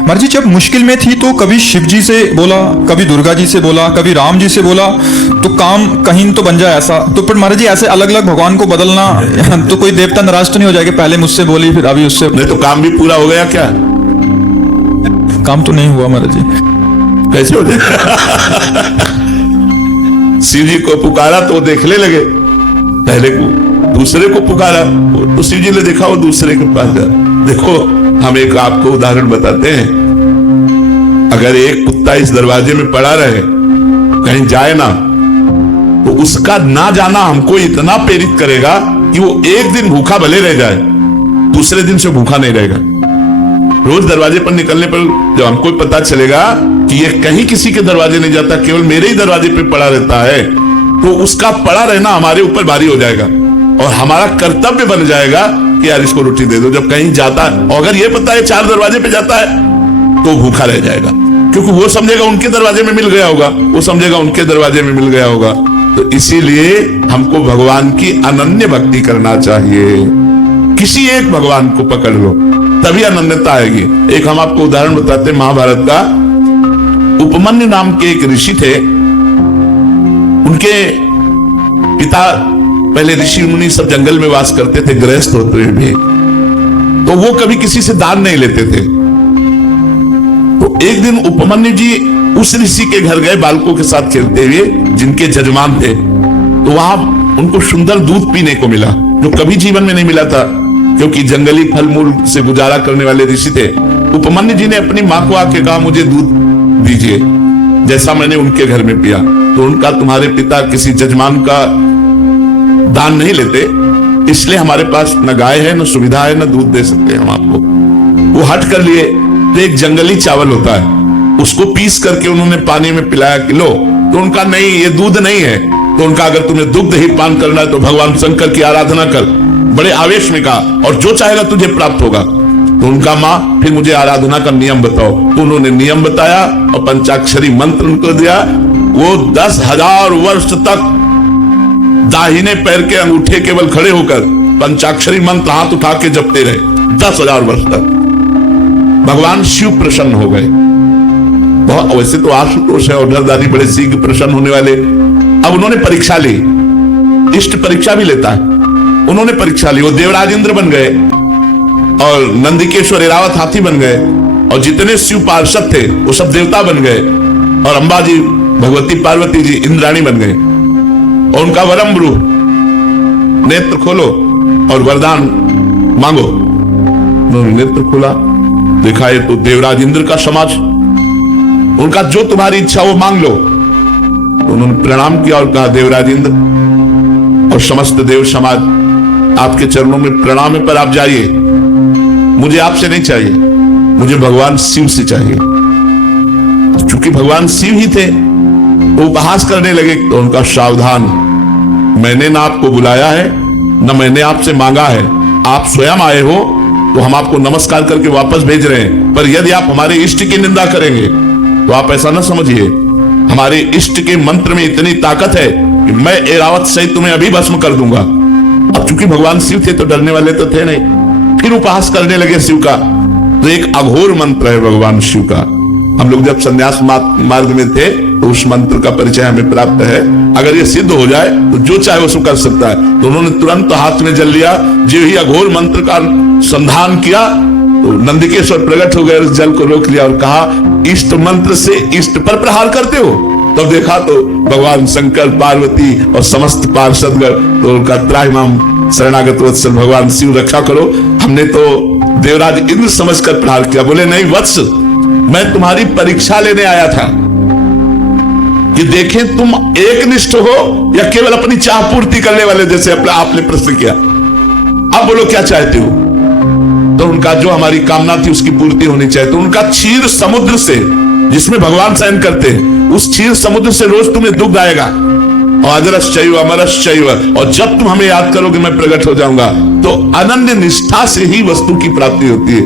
महाराज जी जब मुश्किल में थी तो कभी शिव जी से बोला, कभी दुर्गा जी से बोला, कभी राम जी से बोला तो काम कहीं तो बन जाए ऐसा। तो फिर महाराज जी ऐसे अलग अलग भगवान को बदलना तो कोई देवता नाराज तो नहीं हो जाएगा, पहले मुझसे बोली फिर अभी उससे? नहीं तो काम भी पूरा हो गया क्या? काम तो नहीं हुआ महाराज जी। कैसे हो जाएगा? शिव जी को पुकारा तो वो देखने लगे, पहले को दूसरे को पुकारा तो शिव जी ने देखा वो दूसरे के पास जा। देखो हम एक आपको उदाहरण बताते हैं, अगर एक कुत्ता इस दरवाजे में पड़ा रहे कहीं जाए ना, तो उसका ना जाना हमको इतना प्रेरित करेगा कि वो एक दिन भूखा भले रह जाए, दूसरे दिन से भूखा नहीं रहेगा। रोज दरवाजे पर निकलने पर जब हमको पता चलेगा कि ये कहीं किसी के दरवाजे नहीं जाता, केवल मेरे ही दरवाजे पे पड़ा रहता है, तो उसका पड़ा रहना हमारे ऊपर भारी हो जाएगा और हमारा कर्तव्य बन जाएगा कि यार इसको रोटी दे दो। जब कहीं जाता है और अगर ये पता है 4 दरवाजे पे जाता है तो भूखा रह जाएगा, क्योंकि वो समझेगा उनके दरवाजे में मिल गया होगा, वो समझेगा उनके दरवाजे में मिल गया होगा। तो इसीलिए हमको भगवान की अनन्य भक्ति करना चाहिए। किसी एक भगवान को पकड़ लो तभी अनन्यता आएगी। एक हम आपको उदाहरण बताते हैं महाभारत का। उपमन्यु नाम के एक ऋषि थे, उनके पिता पहले ऋषि मुनि सब जंगल में वास करते थे, गृहस्थ होते हुए भी, तो वो कभी किसी से दान नहीं लेते थे। तो एक दिन उपमन्यु जी उस ऋषि के घर गए बालकों के साथ खेलते हुए, जिनके जजमान थे। तो वहां उनको सुंदर दूध पीने को मिला जो कभी जीवन में नहीं मिला था, क्योंकि जंगली फल मूल से गुजारा करने वाले ऋषि थे। उपमन्यु जी ने अपनी मां को आके कहा मुझे दूध दीजिए जैसा मैंने उनके घर में पिया। तो उनका तुम्हारे पिता किसी जजमान का दान नहीं लेते, इसलिए हमारे पास न गाय है, न सुविधा है, न दूध दे सकते हम आपको। वो हट कर लिए। तो एक जंगली चावल होता है, उसको पीस करके उन्होंने पानी में पिलाया कि लो। तो उनका नहीं, ये दूध नहीं है। तो उनका अगर तुम्हें दुग्ध ही पान करना है तो भगवान शंकर की आराधना कर। बड़े आवेश में कहा, और जो चाहेगा तुझे प्राप्त होगा। तो उनका माँ फिर मुझे आराधना का नियम बताओ। तो उन्होंने नियम बताया और पंचाक्षरी मंत्र उनको दिया। वो 10,000 वर्ष तक दाहिने पैर के अंगूठे केवल खड़े होकर पंचाक्षरी मंत्र हाथ उठा के जपते रहे 10,000 वर्ष तक। भगवान शिव प्रसन्न हो गए। बहुत वैसे तो आशुतोष है और नरदारी बड़े शीघ्र प्रसन्न होने वाले। अब उन्होंने परीक्षा ली, इष्ट परीक्षा भी लेता है। उन्होंने परीक्षा ली, वो देवराज इंद्र बन गए और नंदिकेश्वर एरावत हाथी बन गए, और जितने शिव पार्षद थे वो सब देवता बन गए, और अंबा जी भगवती पार्वती जी इंद्राणी बन गए। और उनका वरम ब्रू, नेत्र खोलो और वरदान मांगो। उन्होंने नेत्र खोला, देखा ये तो देवराज इंद्र का समाज, उनका जो तुम्हारी इच्छा वो मांग लो। तो उन्होंने प्रणाम किया और कहा देवराज इंद्र और समस्त देव समाज आपके चरणों में प्रणाम है, पर आप जाइए, मुझे आपसे नहीं चाहिए, मुझे भगवान शिव से चाहिए। चूंकि भगवान शिव ही थे तो उपहास करने लगे। तो उनका सावधान, मैंने ना आपको बुलाया है, न मैंने आपसे मांगा है, आप स्वयं आए हो तो हम आपको नमस्कार करके वापस भेज रहे हैं। पर यदि आप हमारे इष्ट की निंदा करेंगे तो आप ऐसा ना समझिए, हमारे इष्ट के मंत्र में इतनी ताकत है कि मैं एरावत सहित तुम्हें अभी भस्म कर दूंगा। अब चूंकि भगवान शिव थे तो डरने वाले तो थे नहीं, फिर उपहास करने लगे शिव का। तो एक अघोर मंत्र है भगवान शिव का। हम लोग जब संन्यास मार्ग में थे तो उस मंत्र का परिचय हमें प्राप्त है। अगर ये सिद्ध हो जाए तो जो चाहे वो कर सकता है। तो उन्होंने तुरंत हाथ में जल लिया, जो ही अघोर मंत्र का संधान किया तो नंदिकेश्वर प्रकट हो गए, उस जल को रोक लिया और कहा इष्ट मंत्र से इष्ट पर प्रहार करते हो। तब देखा तो भगवान शंकर, पार्वती और समस्त पार्षदगण, तो उनका त्राहिमाम शरणागत वत्सल भगवान शिव रक्षा करो। हमने तो देवराज इंद्र समझकर प्रहार किया। बोले नहीं वत्स, मैं तुम्हारी परीक्षा लेने आया था कि देखें तुम एकनिष्ठ हो या केवल अपनी चाह पूर्ति करने वाले, जैसे आपने प्रश्न किया। अब बोलो क्या चाहते हो। तो उनका जो हमारी कामना थी उसकी पूर्ति होनी चाहिए। तो उनका क्षीर समुद्र से, जिसमें भगवान शयन करते हैं, उस क्षीर समुद्र से रोज तुम्हें दुग्ध आएगा, और अजरश्चैव अमरश्चैव, और जब तुम हमें याद करोगे मैं प्रकट हो जाऊंगा। तो अनन्य निष्ठा से ही वस्तु की प्राप्ति होती है।